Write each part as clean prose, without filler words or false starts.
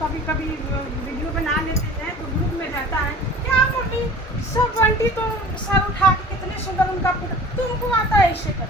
कभी कभी वीडियो बना लेते हैं तो ग्रुप में रहता है, क्या मम्मी सब आंटी तो सर उठा के कितने सुंदर उनका तुमको आता है ऐसे कर।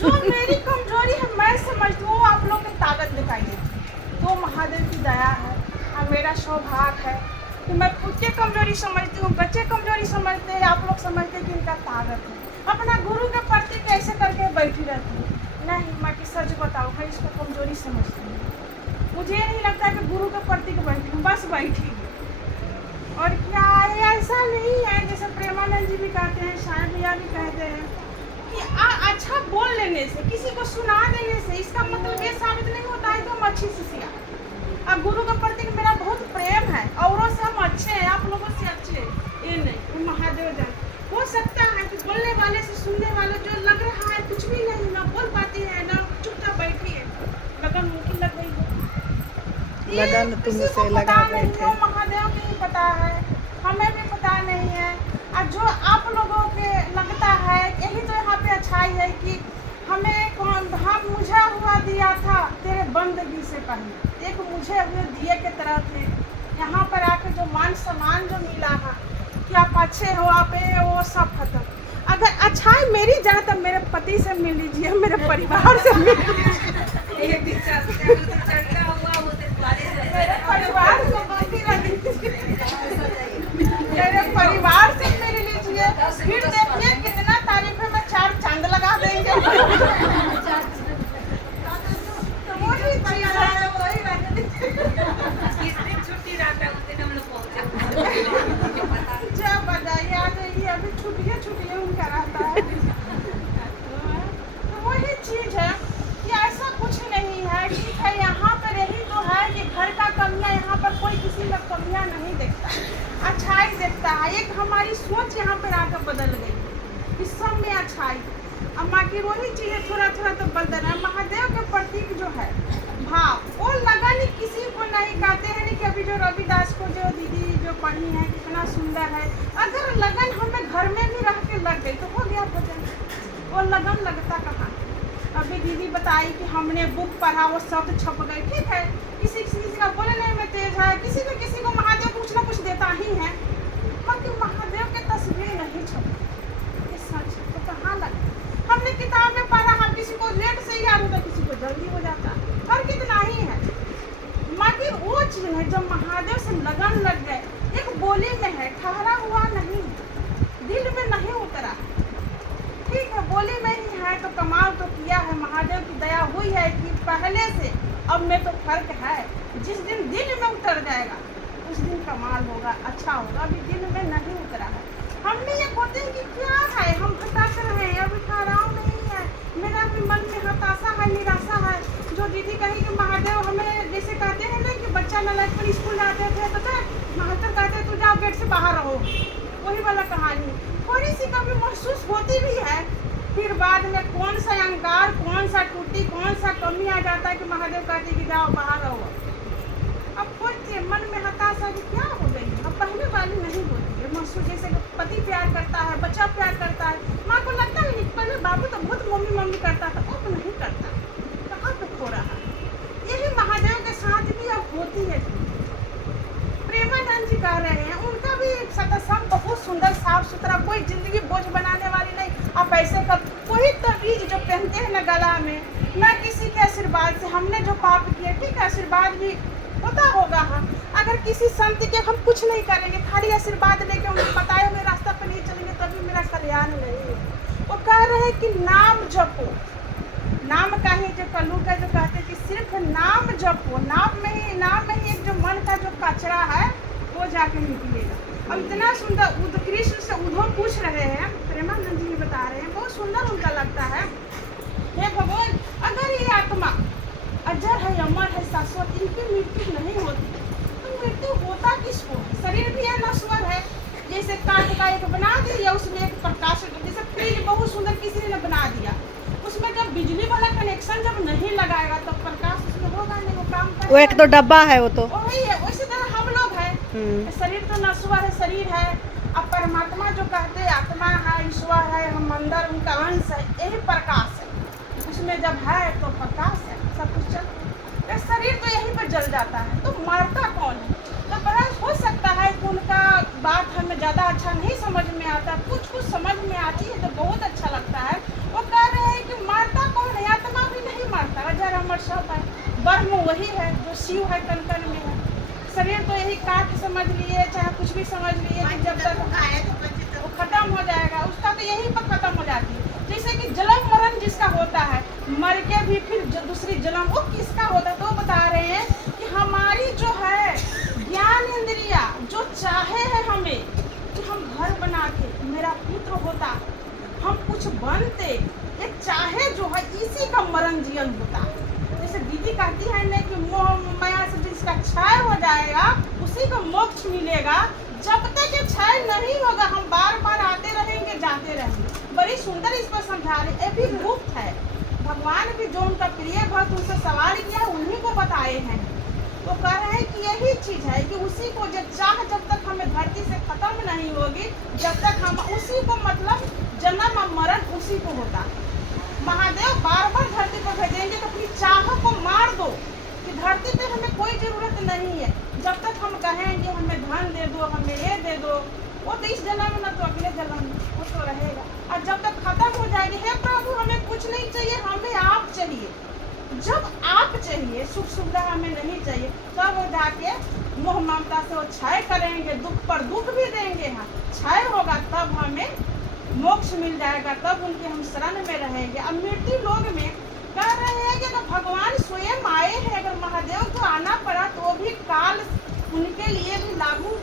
जो मेरी कमजोरी है मैं समझती हूँ, आप लोग की ताकत दिखाई देती है। तो महादेव की दया है और मेरा सौभाग्य है कि मैं खुद के कमजोरी समझती हूँ, बच्चे कमजोरी समझते हैं, आप लोग समझते हैं कि इनका ताकत है। अपना गुरु के प्रति कैसे करके बैठी रहती हूँ, नहीं मैं कि सच बताऊँ मैं इसको कमजोरी समझती हूँ। मुझे नहीं लगता कि गुरु के प्रति बैठी हूँ, बस बैठी हूँ। और क्या है, ऐसा नहीं है जैसे प्रेमानंद जी भी कहते हैं, शायद भैया भी कहते हैं कि अच्छा बोल लेने से, किसी को सुना देने से इसका मतलब ये साबित नहीं होता है कि हम अच्छी शिष्या। अब गुरु के प्रति मेरा बहुत प्रेम है, औरों से हम अच्छे हैं, आप लोगों से अच्छे ये नहीं। महादेव जान हो सकता है कि बोलने वाले से सुनने वाले जो लग रहा है कुछ भी नहीं, ना बोल पाती है ना चुपचाप बैठी है, लगन उनकी लग गई है, लगन तुमसे लगा बैठे। महादेव को ही पता है, हमें भी पता नहीं है। और जो आप लोगों के लगता है यही तो यहाँ पे अच्छाई है कि हमें हम मुझे हुआ दिया था तेरे बंदगी से पहले, एक मुझे हुए दिए के तरह थे। यहाँ पर आकर जो मान सम्मान जो मिला है कि आप अच्छे हो, आप वो सब खत्म। अगर अच्छाई मेरी जगह तो मेरे पति से मिल लीजिए, मेरे परिवार से मिल लीजिए, मेरे परिवार से मेरे परिवार से मिल लीजिए, फिर देखिए कितना तारीफ में 4 चांद लगा देंगे। तो वही चीज है, वही जब बताइए आ जाइए, अभी छुट्टियाँ उनका रहता है। तो वही चीज है कि ऐसा कुछ नहीं है, ठीक है। यहाँ पर यही तो है कि घर का कमियाँ, यहाँ पर कोई किसी में कमियाँ नहीं देखता, अच्छाई देखता है। एक हमारी सोच यहाँ पर आकर बदल गई, इस सब में अच्छाई। अब बाकी वही चीज़ें थोड़ा थोड़ा तो बदल रहा है। महादेव के प्रतीक जो है भाव, वो लगन किसी को नहीं कहते हैं कि अभी जो रविदास को जो दीदी जो पढ़ी है कितना सुंदर है, अगर लगन हमें घर में भी रह के लग गई तो हो गया भजन। वो लगन लगता कहाँ। अभी दीदी बताई कि हमने बुक पढ़ा, वो शब्द छप गए, ठीक है। किसी किसी का बोलने में तेज है, किसी न किसी को महादेव कुछ ना कुछ देता ही है, बाकी महादेव के तस्वीर नहीं छपी, ये सच तो कहाँ लगे। हमने किताब में पढ़ा, हम किसी को लेट से याद होता, किसी को जल्दी हो जाता, और कितना ही है। बाकी वो चीज है जब महादेव से लगन लग गए, एक बोली में है, ठहरा हुआ नहीं, दिल में नहीं उतरा, ठीक है, बोली में ही है। तो कमाल तो किया है, महादेव की दया हुई है कि पहले से अब में तो फर्क है। जिस दिन दिल में उतर जाएगा उस दिन कमाल होगा, अच्छा होगा। अभी दिल में नहीं उतरा है। हमने ये बोलते हैं कि क्या है, हम हताश रहे हैं, अभी ठहराव नहीं है, मेरा भी मन में हताशा है, निराशा है। जो दीदी कही कि महादेव हमें जैसे कहते हैं ना कि बच्चा नालायक पर स्कूल जाते थे तो महादेव कहते तू जाओ गेट से बाहर रहो, वही वाला कहानी थोड़ी सी कभी महसूस होती भी है। फिर बाद में कौन सा अहंकार, कौन सा टूटी, कौन सा कमी आ जाता है कि महादेव कहते कि जाओ बाहर रहो। अब सोचिए मन में हताशा कि क्या हो गई, अब पहले वाली नहीं होती है महसूस। जैसे पति प्यार करता है, बच्चा प्यार करता है, माँ को लगता है पहले बाबू तो बहुत मम्मी मम्मी करता था, अब नहीं करता, कहाँ पे खो रहा है। यही महादेव के साथ भी अब होती है। प्रेमानंद जी कह रहे हैं, उनका भी सत्संग बहुत सुंदर साफ सुथरा, कोई जिंदगी बोझ बनाने वाली नहीं। आप ऐसे कर कोई तवीज जो पहनते हैं न गला में, न किसी के आशीर्वाद से, हमने जो पाप किए ठीक है, आशीर्वाद भी होता होगा। हम अगर किसी संत के हम कुछ नहीं करेंगे, खाली आशीर्वाद लेके उन्हें बताए हुए रास्ता पर नहीं चलेंगे, तभी मेरा कल्याण नहीं है। वो कह रहे हैं कि नाम जपो, नाम का ही जो कल्लू का जो कहते हैं कि सिर्फ नाम जपो, नाम में ही एक जो मन का जो कचरा है वो जाके निकलेगा। अब इतना सुंदर कृष्ण से उद्धव पूछ रहे हैं, प्रेमानंद जी बता रहे हैं, बहुत सुंदर उनका लगता है। हे भगवान, अगर ये आत्मा अजर है, अमर है, शाश्वत, इनकी मृत्यु नहीं होती तो मृत्यु होता किसको? शरीर भी है, नश्वर है। जैसे काठ का एक बना दिया, उसमें एक प्रकाश, जैसे फ्रिज बहुत सुंदर किसी ने बना दिया, उसमें जब बिजली वाला कनेक्शन जब नहीं लगाएगा तब प्रकाश उसमें होगा नहीं, वो काम करेगा। वो एक तो डब्बा है, वो तो वही है। उसी तरह हम लोग हैं, शरीर तो नश्वर है, शरीर है। अब परमात्मा जो कहते हैं आत्मा है, ईश्वर है, हम अंदर उनका अंश है, यही प्रकाश है। उसमें जब है तो प्रकाश है, सब कुछ चल। शरीर तो यहीं पर जल जाता है, तो मरता कौन? कौन है। तो बड़ा हो सकता है कि उनका बात हमें ज़्यादा अच्छा नहीं समझ में आता, कुछ कुछ समझ में आती है तो बहुत अच्छा लगता है। वो कह रहे हैं कि मारता कौन है, आत्मा भी नहीं मारता, अजर अमर सब है, ब्रह्म वही है जो शिव है, कण कण में है। शरीर तो यही काट समझ लिए, चाहे कुछ भी समझ लिए, जब तक वो खत्म हो जाएगा उसका तो यही पर खत्म हो जाती है। जैसे कि जन्म मरण जिसका होता है, मर के भी फिर दूसरी जन्म, वो किसका होता है, तो बता रहे हैं कि हमारी जो है ज्ञान इंद्रिया जो चाहे है हमें कि हम घर बनाते, मेरा पुत्र होता, हम कुछ बनते, ये चाहे जो है इसी का मरण जीवन होता। जैसे दीदी कहती है ना कि मोह माया से जिसका क्षय हो जाएगा उसी को मोक्ष मिलेगा। जब तक ये क्षय नहीं होगा हम बार बार आते रहेंगे, जाते रहेंगे। बड़ी सुंदर इस पर समझा रहे, ये भी गुप्त है। भगवान भी जो उनका प्रिय भक्त उनसे सवाल किया उन्हीं को बताए हैं। तो कह रहे हैं कि यही चीज है कि उसी को जब चाह जब तक हमें धरती से खत्म नहीं होगी, जब तक हम उसी को मतलब जन्म और मरण उसी को होता। महादेव बार बार धरती पर भेजेंगे तो अपनी चाह को मार दो कि धरती पे हमें कोई जरूरत नहीं है। जब तक हम कहेंगे हमें धन दे दो, हमें ये दे दो, वो तो इस जन्म में ना तो अगले जन्म में वो तो रहेगा। और जब तक खत्म हो जाएगी, हे प्रभु हमें कुछ नहीं चाहिए, हमें आप चाहिए। जब आप चाहिए, सुख सुविधा हमें नहीं चाहिए, तब वो जाके मोह ममता से वो क्षय करेंगे, दुख पर दुख भी देंगे। हाँ क्षय होगा तब हमें मोक्ष मिल जाएगा, तब उनके हम शरण में रहेंगे। अब मृत्यु लोक में कह रहे हैं कि अगर भगवान स्वयं आए हैं, अगर महादेव को आना पड़ा तो भी काल उनके लिए भी लागू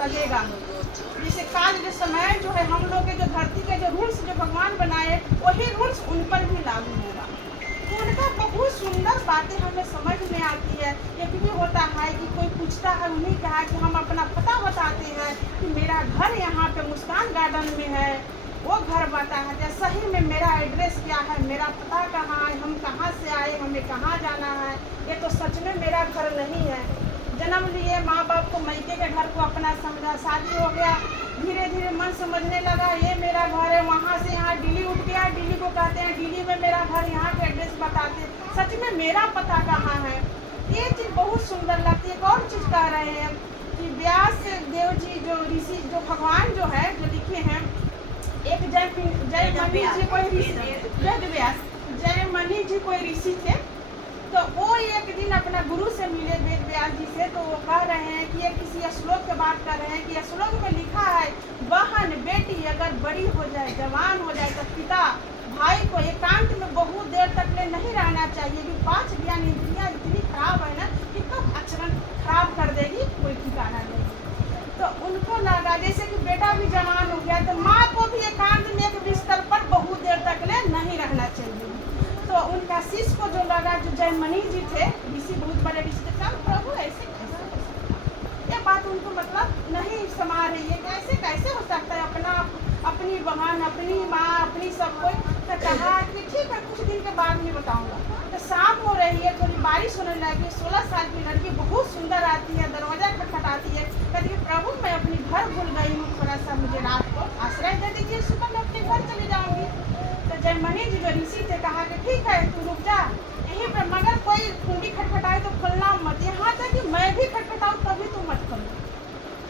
लगेगा। जैसे काल जो समय जो है हम लोग के जो धरती के जो रूल्स जो भगवान बनाए वही रूल्स उन पर भी लागू होगा। तो उनका बहुत सुंदर बातें हमें समझ में आती है। एक भी होता है कि कोई पूछता है, उन्हीं कहा कि हम अपना पता बताते हैं कि मेरा घर यहाँ पे मुस्कान गार्डन में है, वो घर बता है सही में मेरा एड्रेस क्या है, मेरा पता कहाँ है, हम कहाँ से आए, हमें कहाँ जाना है। ये तो सच में मेरा घर नहीं है। जन्म लिए माँ बाप को मैके के घर को अपना समझा, शादी हो गया, धीरे धीरे मन समझने लगा ये मेरा घर है, वहाँ से यहाँ दिल्ली उठ गया, दिल्ली को कहते हैं दिल्ली में मेरा घर, यहाँ के एड्रेस बताते, सच में मेरा पता कहाँ है। ये चीज़ बहुत सुंदर लगती है। एक और चीज़ कह रहे हैं कि व्यास देव जी जो ऋषि जो भगवान जो है जो लिखे हैं, एक जयमणि जी कोई ऋषि, वेद व्यास जयमणि जी कोई ऋषि थे। तो वो एक दिन अपना गुरु से मिले वेद व्यास जी से, तो वो कह रहे हैं कि ये किसी श्लोक की बात कर रहे हैं कि श्लोक में लिखा है बहन बेटी अगर बड़ी हो जाए, जवान हो जाए तो पिता भाई को एकांत में बहुत देर तक ले नहीं रहना चाहिए। कि 5 ज्ञान इंद्रियां इतनी खराब है ना कि कब आचरण खराब कर देगी कोई ठिकाना नहीं। तो उनको लगा जैसे कि बेटा भी जवान हो गया तो माँ को भी एकांत में एक बिस्तर पर बहुत देर तक ले नहीं रहना चाहिए। तो उनका शिष्य को जो लगा, जो जयमणि जी थे ऋषि, बहुत बड़े ऋषि थे, कहा प्रभु ऐसे कैसे, ये बात उनको मतलब नहीं समा रही है, कैसे कैसे हो सकता है। अपनी बहन, अपनी माँ, अपनी सब कोई तो कहा कि ठीक है कुछ दिन के बाद में बताऊंगा। तो शाम हो रही है, थोड़ी बारिश होने लगी, 16 साल की लड़की बहुत सुंदर आती है, दरवाजा खटखटाती है, कहती है प्रभु मैं अपनी घर भूल गई हूँ, थोड़ा सा मुझे रात को आश्रय दे दीजिए, सुबह मैं अपने घर चली जाऊँगी। तो जयमणि जी जो ऋषि थे कहा कि ठीक है तू रुक जा यहीं पर, मगर कोई कुंडी खटखटाए तो खोलना मत, यहाँ तक कि मैं भी खटखटाऊँ तभी तू मत खोलो।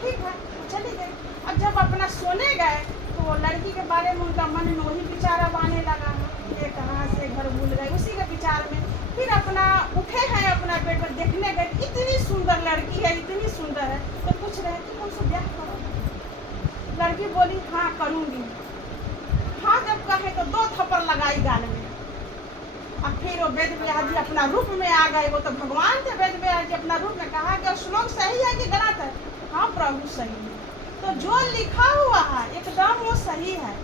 ठीक है चली गई। अब जब अपना सोने गए तो लड़की के बारे में उनका मन में वही विचार अब आने लगा, ये कहाँ से घर भूल गए, उसी के विचार में फिर अपना उठे हैं अपना बेड पर देखने गए, इतनी सुंदर लड़की है, इतनी सुंदर है। तो पूछ रहे कि तुमसे ब्याह करो। लड़की बोली हाँ करूँगी। हाँ जब कहे तो 2 थप्पड़ लगाई गाल में। अब फिर वो वेद व्यास जी अपना रूप में आ गए, वो तो भगवान थे। वेद व्यास जी अपना रूप में कहा कि श्लोक सही है कि गलत है। हाँ प्रभु सही है। तो जो लिखा हुआ है एकदम वो सही है।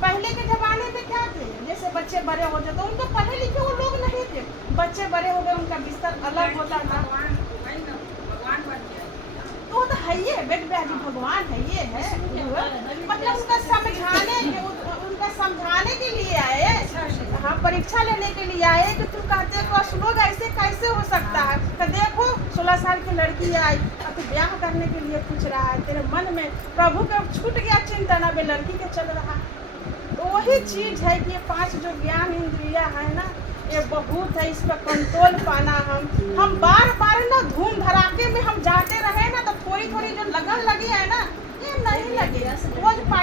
पहले के जमाने में क्या थे, जैसे बच्चे बड़े हो जाते, उनको पढ़े लिखे वो लोग नहीं थे, बच्चे बड़े हो गए उनका बिस्तर अलग होता था। तो वो तो है ये वेद व्यास जी भगवान है, ये है मतलब उनका समझाने के लिए आए, हाँ परीक्षा लेने के लिए आए कि तुम कहते हो श्लोक ऐसे कैसे हो सकता है। तो देखो 16 साल की लड़की आई और तू ब्याह करने के लिए पूछ रहा है, तेरे मन में प्रभु का छूट गया चिंतन, अब लड़की के चल रहा। तो वही चीज है कि ये 5 जो ज्ञान इंद्रिया है ना, ये बहुत है, इस पर कंट्रोल पाना। हम बार बार ना धूम धड़ाके में हम जा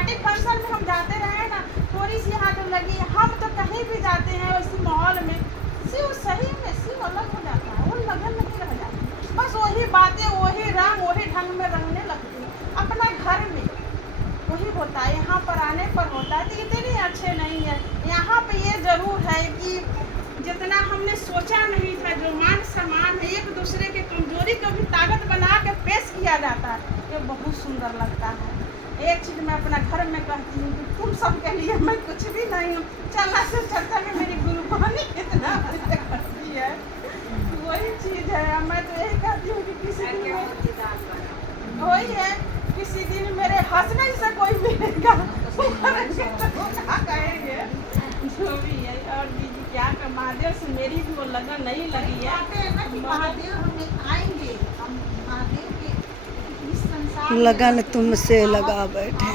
पार्टी फंक्शन में हम जाते रहे ना, थोड़ी सी यहाँ तो लगी, हम तो कहीं भी जाते हैं उसी माहौल में शिव सही में शिव अलग हो जाता है, वो लगन नहीं रह जाती। बस वही बातें, वही रंग, वही ढंग में रंगने लगती है। अपना घर में वही होता है, यहाँ पर आने पर होता है तो इतने अच्छे नहीं है। यहाँ पे ये ज़रूर है कि जितना हमने सोचा नहीं था, जो मान सम्मान है, एक दूसरे के कमजोरी को भी ताकत बना के पेश किया जाता है, ये बहुत सुंदर लगता है। एक चीज़ मैं अपना घर में कहती हूँ कि तुम सबके लिए मैं कुछ भी नहीं हूँ। चलना से चलता में मेरी गुरुबानी कितना करती है, वही चीज़ है। मैं तो यही कहती हूँ कि किसी दिन वही है, किसी दिन मेरे हंसने से कोई मिलेगा तो क्या कहेंगे, जो भी है। और दीदी क्या का महादेव से मेरी भी वो लगन नहीं लगी है। महादेव हमें आएंगे, हम महादेव के इस संसार लगन तुमसे लगा बैठे।